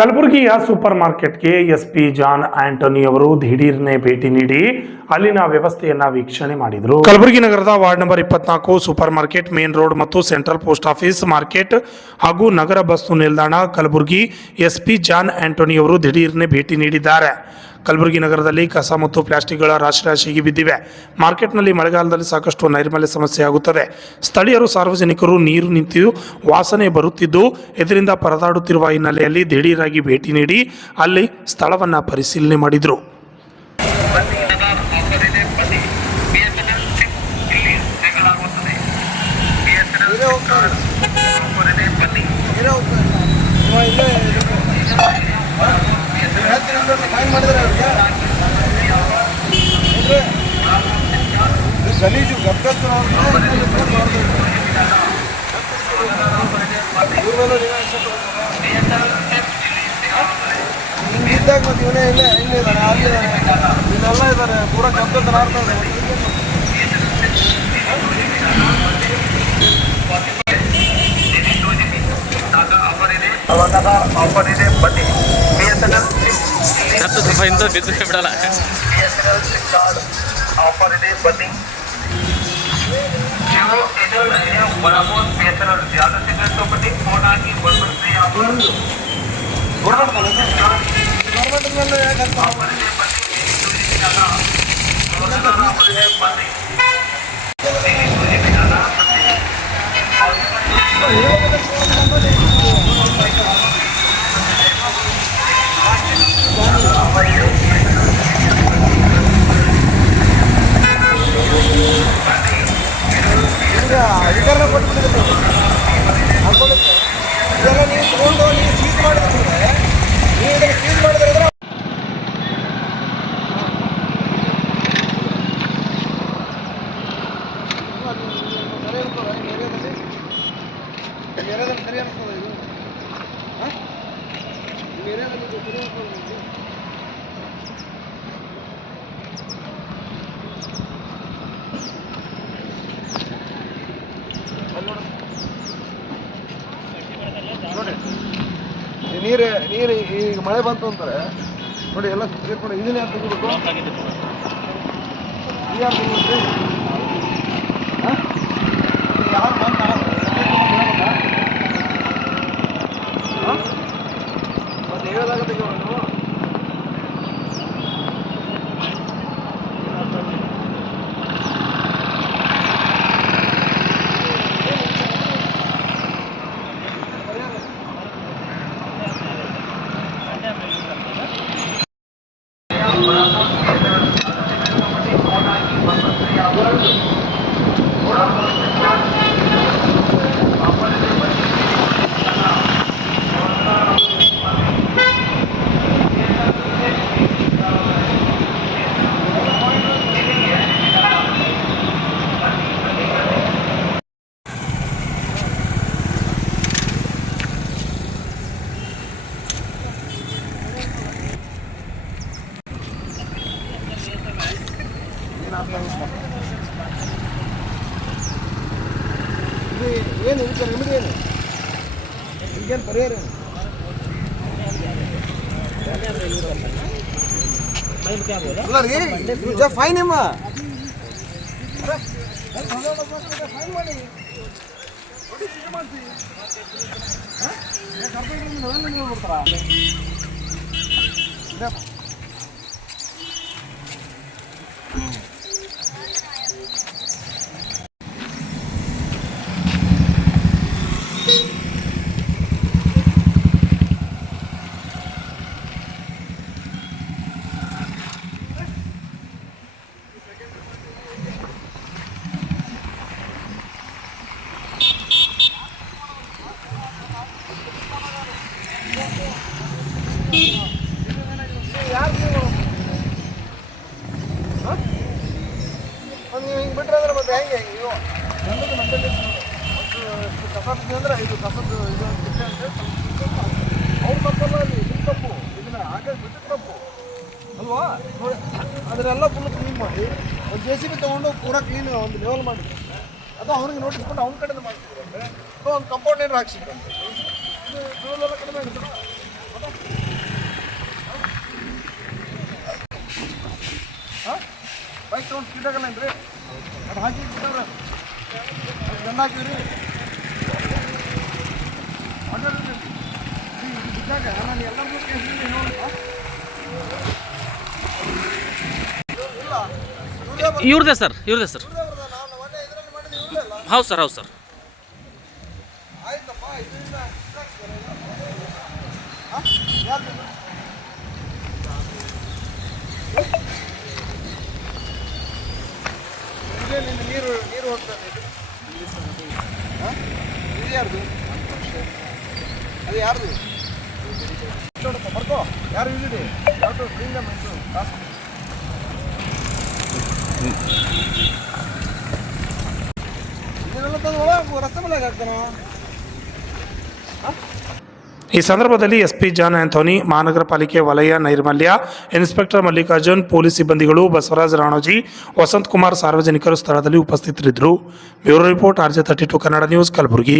ಕಲಬುರಗಿಯ ಸೂಪರ್ ಮಾರ್ಕೆಟ್ಗೆ SP John Antony ಅವರು ದಿಢೀರ್ನೆ ಭೇಟಿ ನೀಡಿ ಅಲ್ಲಿನ ವ್ಯವಸ್ಥೆಯನ್ನ ವೀಕ್ಷಣೆ ಮಾಡಿದರು. ಕಲಬುರಗಿ ನಗರದ ward number 24 super market, main road ಮತ್ತು ಸೆಂಟ್ರಲ್ ಪೋಸ್ಟ್ ಆಫೀಸ್ ಮಾರ್ಕೆಟ್ ಹಾಗೂ ನಗರ ಬಸ್ಸು ನಿಲ್ದಾಣ ಕಲಬುರಗಿ ಎಸ್ಪಿ ಜಾನ್ ಆಂಟೋನಿ ಅವರು ದಿಢೀರ್ನೆ ಭೇಟಿ ನೀಡಿದ್ದಾರೆ. ಕಲಬುರಗಿ ನಗರದಲ್ಲಿ ಕಸ ಮತ್ತು ಪ್ಲಾಸ್ಟಿಕ್ಗಳ ರಾಶಿ ಬಿದ್ದಿವೆ. ಮಾರ್ಕೆಟ್ನಲ್ಲಿ ಮಳೆಗಾಲದಲ್ಲಿ ಸಾಕಷ್ಟು ನೈರ್ಮಲ್ಯ ಸಮಸ್ಯೆ ಆಗುತ್ತದೆ. ಸ್ಥಳೀಯರು ಸಾರ್ವಜನಿಕರು ನೀರು ನಿಂತು ವಾಸನೆ ಬರುತ್ತಿದ್ದು ಇದರಿಂದ ಪರದಾಡುತ್ತಿರುವ ಹಿನ್ನೆಲೆಯಲ್ಲಿ ದಿಢೀರಾಗಿ ಭೇಟಿ ನೀಡಿ ಅಲ್ಲಿ ಸ್ಥಳವನ್ನು ಪರಿಶೀಲನೆ ಮಾಡಿದರು. ಗಲೀಜು ಇದ್ದಾಗ ಮತ್ತೆ ಇವನೇ ಇಲ್ಲ ಇಲ್ಲಿದ್ದಾನೆ ಇಲ್ಲೆಲ್ಲ ಇದ್ದಾರೆ ಪೂರ ಕಬ್ಬತ್ತು ಆಡ್ತಾರೆ. ಬನ್ನಿ ಬಿಡಲ್ಲ ಆಫರ್ ಇದೆ ಬನ್ನಿ. ನೀವು ಇದು ಬರಾಬರ್ PSNL ಯಾವ್ದು ಸಿಗುತ್ತೆ ಬನ್ನಿ ಫೋನ್ ಹಾಕಿ ಬಂದ್ಬಿಡ್ತೀವಿ. ಗೌರ್ಮೆಂಟ್ ಮೇಲೆ ಆಫರ್ ಇದೆ ಬನ್ನಿ. ಅಧಿಕಾರ ಕೊಟ್ಬಿಟ್ಟಿದೆ. ಇದೆಲ್ಲ ನೀವು ತಗೊಂಡು ನೀವು ಸೀಸ್ ಮಾಡಿದ್ರೆ ನೀವು ಇದನ್ನು ಸೀಸ್ ಮಾಡಿದ್ರೆ ಏರಿಯಾದಲ್ಲಿ ಸರಿ ಅನಿಸ್ತದೆ. ಇದು ಏರಿಯಾದಲ್ಲಿ ಸರಿ ಅನಿಸ್ತದೆ. ನೋಡಿ ನೀರು ಈಗ ಮಳೆ ಬಂತು ಅಂತಾರೆ ನೋಡಿ ಎಲ್ಲ ಸೇರ್ಕೊಂಡು ಇದನ್ನ ಯಾರು ತೆಗಿಬೇಕು? ಯಾರು ತೆಗಿಬೇಕು? ಯಾರು ಬಂದ ಮತ್ತೆ ಹೇಳೋದಾಗ ತೆಗಿಯೋಣ ನೀವು. ಏನು ಇದಕ್ಕೆ ರೆಮಿಡಿ ಏನು? ಈಗೇನು ಪರಿಹಾರ ಏನು? ಅಲ್ಲ ರೀ ಫೈನ್ ನಿಮ್ಮ ಫೈನ್ ಮಾಡಿ ನೀವು ನೋಡ್ತಾರ ನೀವು ಹಿಂಗೆ ಬಿಟ್ಟರೆ ಅಂದ್ರೆ ಮತ್ತೆ ಹೆಂಗೆ ನೀವು ಜನರಿಗೆ ಮಂಡಳಿ ಕಸದ ಅಂದರೆ ಇದು ಕಸದ ಇದು ಅವ್ರು ತಪ್ಪಲ್ಲ, ಅಲ್ಲಿ ನಿಮ್ಮ ತಪ್ಪು, ಇದನ್ನ ಹಾಗೆ ಬಿಟ್ಟು ತಪ್ಪು ಅಲ್ವಾ? ನೋಡಿ ಅದನ್ನೆಲ್ಲ ಫುಲ್ ಕ್ಲೀನ್ ಮಾಡಿ ಒಂದು JCB ತೊಗೊಂಡು ಪೂರಾ ಕ್ಲೀನ್ ಒಂದು ಲೆವೆಲ್ ಮಾಡಿ ಅದು ಅವ್ನಿಗೆ ನೋಟಿಸ್ ಕೊಟ್ಟು ಅವ್ನ ಕಡೆಯಿಂದ ಮಾಡ್ತಿದ್ರಂತೆ. ಒಂದು ಕಂಪೌಂಡ್ ಏನಾರು ಹಾಕ್ಸಿದ್ರಂತೆ. ಇದು ಕಡಿಮೆ ಆಗುತ್ತೆ. ಬಿಟ್ಟಾಗಲ್ಲೇನ್ರಿ ಅದು ಹಾಕಿ ಬಿಟ್ಟವ್ರ ಗಂಡ ಹಾಕಿವ್ರಿ ಬಿಟ್ಟಾಗ ನಾನು ಎಲ್ಲರಿಗೂ ಕೇಳಿದ್ದೀನಿ ನೋಡಿ ಇಲ್ಲ ಇವ್ರದೇ ಸರ್ ನಾನು ಮೊನ್ನೆ ಇದರಲ್ಲಿ ಮಾಡಿದ್ದು ಇವ್ರದೇ ಅಲ್ಲ ಹೌದು ಸರ್ ಆಯ್ತಪ್ಪ ಇದರಿಂದ ಯಾರು ನಿಂದ ನೀರು ಹೋಗ್ತದೆ ಇದು ಯಾರ್ದು ಅದು ಯಾರ್ದು ನೋಡಪ್ಪ ಬರ್ಕೋ ಯಾರು ಇಲ್ಲಿದೆ ಯಾವುದು ಪ್ರೀಮಿಯಮ್ ಇದು ಕಾಸು ಇದನ್ನೆಲ್ಲ ತಂದು ಒಳಗೆ ರಸ್ತೆ ಮೇಲೆ ಹಾಕ್ತಾನ ಈ ಸಂದರ್ಭದಲ್ಲಿ ಎಸ್ಪಿ ಜಾನ್ ಆಂಥೋನಿ, ಮಹಾನಗರ ಪಾಲಿಕೆ ವಲಯ ನೈರ್ಮಲ್ಯ ಇನ್ಸ್ಪೆಕ್ಟರ್ ಮಲ್ಲಿಕಾರ್ಜುನ್, ಪೊಲೀಸ್ ಸಿಬ್ಬಂದಿಗಳು, ಬಸವರಾಜ ರಾಣೋಜಿ, ವಸಂತ್ ಕುಮಾರ್ ಸಾರ್ವಜನಿಕರು ಸ್ಥಳದಲ್ಲಿ ಉಪಸ್ಥಿತರಿದ್ದರು. Bureau report RJ32 Kannada news, Kalaburagi.